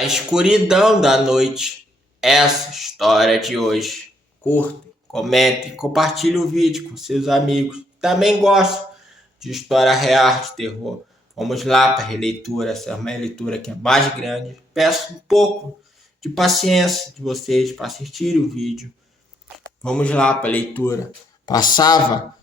A escuridão da noite. Essa história de hoje. Curtem, comentem, compartilhem o vídeo com seus amigos. Também gosto de história real de terror. Vamos lá para a releitura. Essa é uma leitura que é mais grande. Peço um pouco de paciência de vocês para assistirem o vídeo. Vamos lá para a leitura. Passava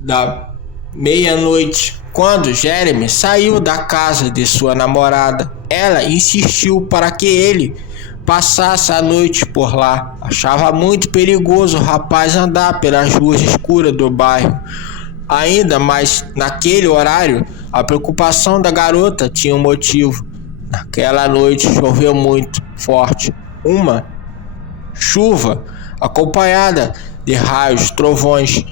da meia-noite quando Jeremy saiu da casa de sua namorada. Ela insistiu para que ele passasse a noite por lá. Achava muito perigoso o rapaz andar pelas ruas escuras do bairro. Ainda mais naquele horário, a preocupação da garota tinha um motivo. Naquela noite choveu muito forte. Uma chuva acompanhada de raios, trovões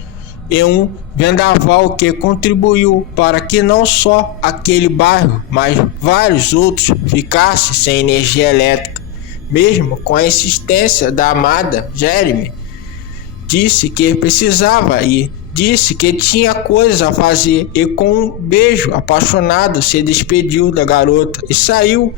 e um vendaval que contribuiu para que não só aquele bairro, mas vários outros ficassem sem energia elétrica. Mesmo com a insistência da amada, Jeremy disse que precisava ir, disse que tinha coisas a fazer e com um beijo apaixonado se despediu da garota e saiu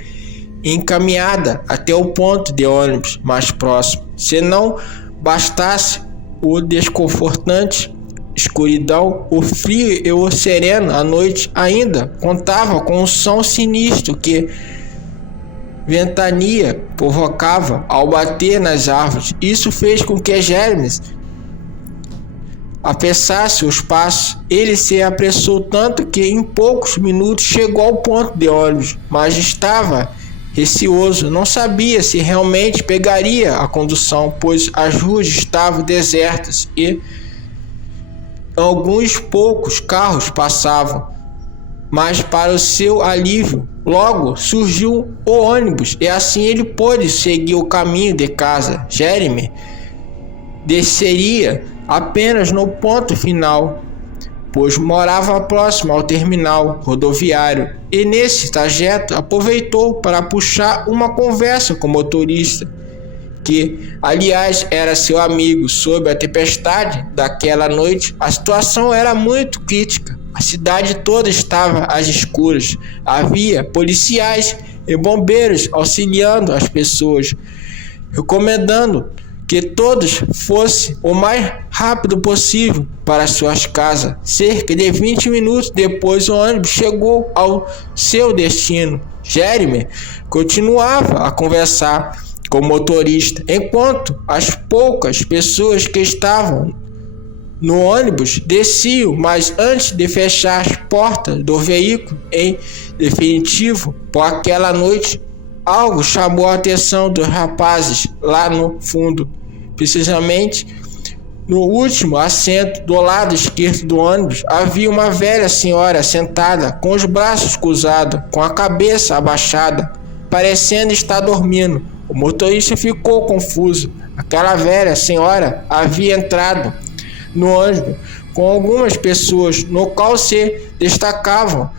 encaminhada até o ponto de ônibus mais próximo. Se não bastasse o desconfortante escuridão, o frio e o sereno à noite ainda contava com um som sinistro que ventania provocava ao bater nas árvores. Isso fez com que Jeremy apressasse os passos. Ele se apressou tanto que em poucos minutos chegou ao ponto de ônibus, mas estava receoso, não sabia se realmente pegaria a condução, pois as ruas estavam desertas e alguns poucos carros passavam. Mas para o seu alívio, logo surgiu o ônibus e assim ele pôde seguir o caminho de casa. Jeremy desceria apenas no ponto final, pois morava próximo ao terminal rodoviário e nesse trajeto aproveitou para puxar uma conversa com o motorista, que aliás era seu amigo. Sob a tempestade daquela noite, a situação era muito crítica. A cidade toda estava às escuras. Havia policiais e bombeiros auxiliando as pessoas, recomendando que todos fossem o mais rápido possível para suas casas. Cerca de 20 minutos depois, o ônibus chegou ao seu destino. Jeremy continuava a conversar com o motorista, enquanto as poucas pessoas que estavam no ônibus desciam, mas antes de fechar as portas do veículo em definitivo por aquela noite, algo chamou a atenção dos rapazes lá no fundo, precisamente no último assento do lado esquerdo do ônibus. Havia uma velha senhora sentada com os braços cruzados, com a cabeça abaixada, parecendo estar dormindo. O motorista ficou confuso. Aquela velha senhora havia entrado no ônibus com algumas pessoas, no qual se destacavam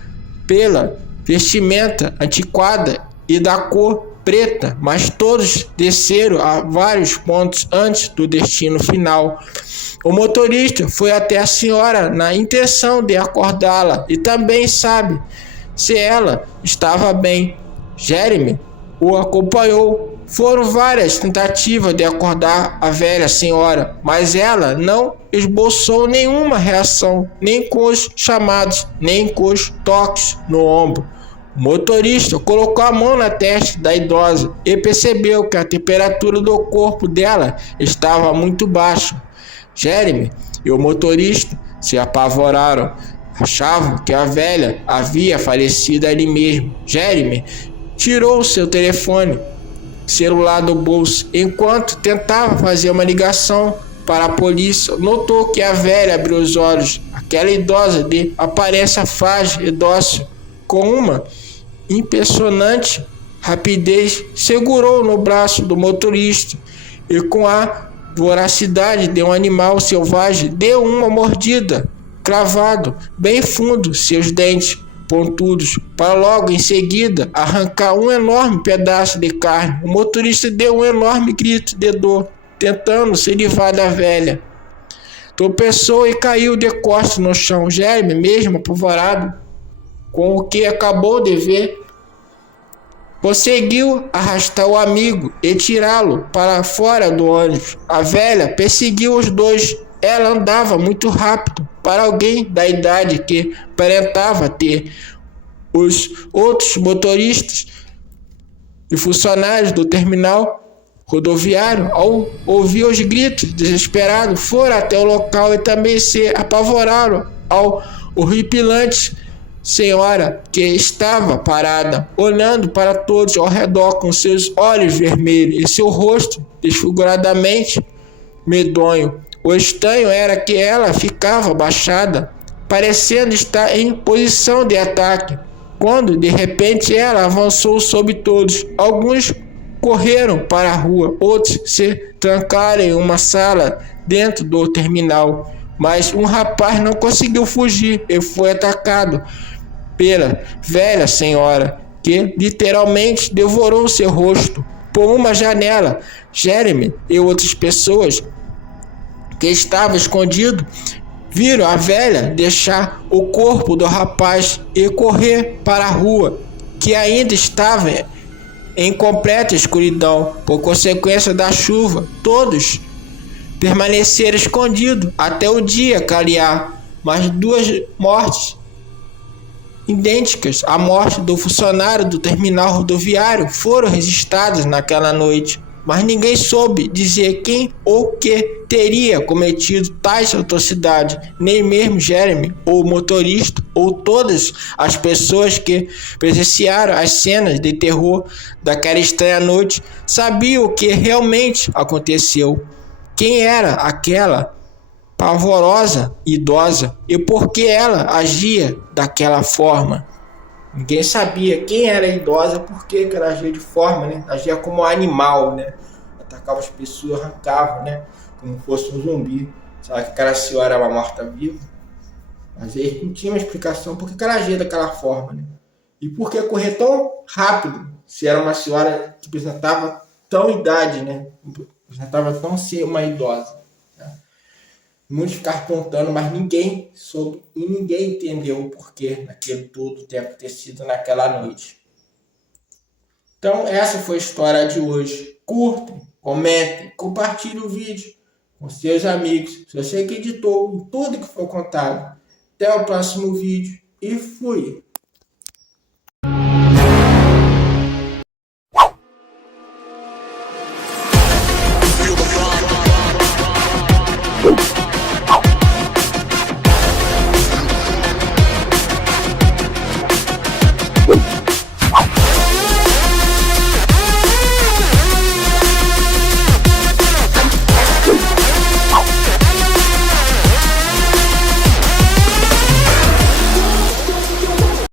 pela vestimenta antiquada e da cor preta, mas todos desceram a vários pontos antes do destino final. O motorista foi até a senhora na intenção de acordá-la e também sabe se ela estava bem. Jeremy o acompanhou. Foram várias tentativas de acordar a velha senhora, mas ela não esboçou nenhuma reação, nem com os chamados, nem com os toques no ombro. O motorista colocou a mão na testa da idosa e percebeu que a temperatura do corpo dela estava muito baixa. Jeremy e o motorista se apavoraram. Achavam que a velha havia falecido ali mesmo. Jeremy tirou seu telefone celular do bolso. Enquanto tentava fazer uma ligação para a polícia, notou que a velha abriu os olhos. Aquela idosa de aparência frágil e dócil, com uma impressionante rapidez, segurou no braço do motorista e com a voracidade de um animal selvagem deu uma mordida, cravado bem fundo seus dentes pontudos, para logo em seguida arrancar um enorme pedaço de carne. O motorista deu um enorme grito de dor, tentando se livrar da velha. Tropeçou e caiu de costas no chão. Jeremy, mesmo apavorado com o que acabou de ver, Conseguiu arrastar o amigo e tirá-lo para fora do ônibus. A velha perseguiu os dois. Ela andava muito rápido para alguém da idade que aparentava ter. Os outros motoristas e funcionários do terminal rodoviário, ao ouvir os gritos desesperados, foram até o local e também se apavoraram ao horripilante senhora que estava parada, olhando para todos ao redor com seus olhos vermelhos e seu rosto desfiguradamente medonho. O estranho era que ela ficava abaixada, parecendo estar em posição de ataque, quando de repente ela avançou sobre todos. Alguns correram para a rua, outros se trancaram em uma sala dentro do terminal, mas um rapaz não conseguiu fugir e foi atacado pela velha senhora, que literalmente devorou seu rosto por uma janela. Jeremy e outras pessoas que estavam escondidos viram a velha deixar o corpo do rapaz e correr para a rua, que ainda estava em completa escuridão por consequência da chuva. Todos permaneceram escondidos até o dia clarear, mas duas mortes idênticas à morte do funcionário do terminal rodoviário foram registradas naquela noite, mas ninguém soube dizer quem ou que teria cometido tais atrocidades. Nem mesmo Jeremy, ou motorista, ou todas as pessoas que presenciaram as cenas de terror daquela estranha noite sabiam o que realmente aconteceu. Quem era aquela pavorosa idosa e por que ela agia daquela forma? Ninguém sabia quem era a idosa, por que ela agia de forma, né? Agia como animal, né? Atacava as pessoas, arrancava, né? Como fosse um zumbi. Sabe que aquela senhora era uma morta-viva? Mas eles não tinham uma explicação por que ela agia daquela forma, né? E por que correr tão rápido, se era uma senhora que apresentava tão idade, né? Apresentava tão ser uma idosa. Muitos ficaram apontando, mas ninguém soube e ninguém entendeu o porquê daquilo tudo ter acontecido naquela noite. Então, essa foi a história de hoje. Curtem, comentem, compartilhem o vídeo com seus amigos. Se você acreditou em tudo que foi contado. Até o próximo vídeo e fui!